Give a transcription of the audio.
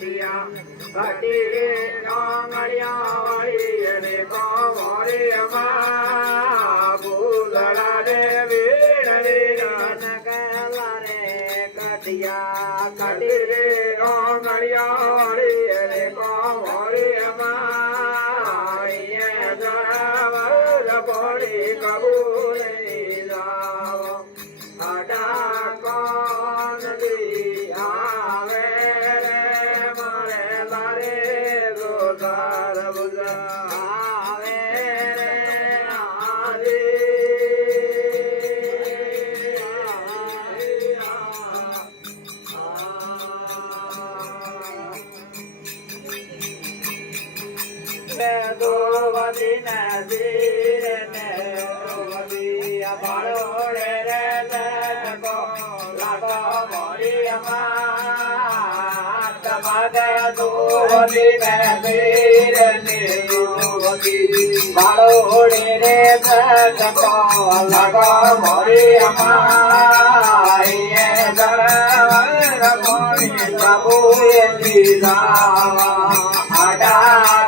ઘટી રે ગામડિયા વાળી રે કોમરે માં ભૂલડા રે વીણ રે નકલા રે કટિયા ઘટી રે ગામડિયા વાળી રે કોમરે માં જરાવર પડી કબૂલ જાવ આડા કોણ દી આવે રે મારે લારે રોદાર બુજા આવે રે દો વદી નદી ને વદી બાળોડે રે લટકો લાગો મોરી અમા તમારે દો વદી નદી ને વદી બાળોડે રે લટકો લાગો મોરી અમા એ જરા મોરી પ્રભુ દીધા આડા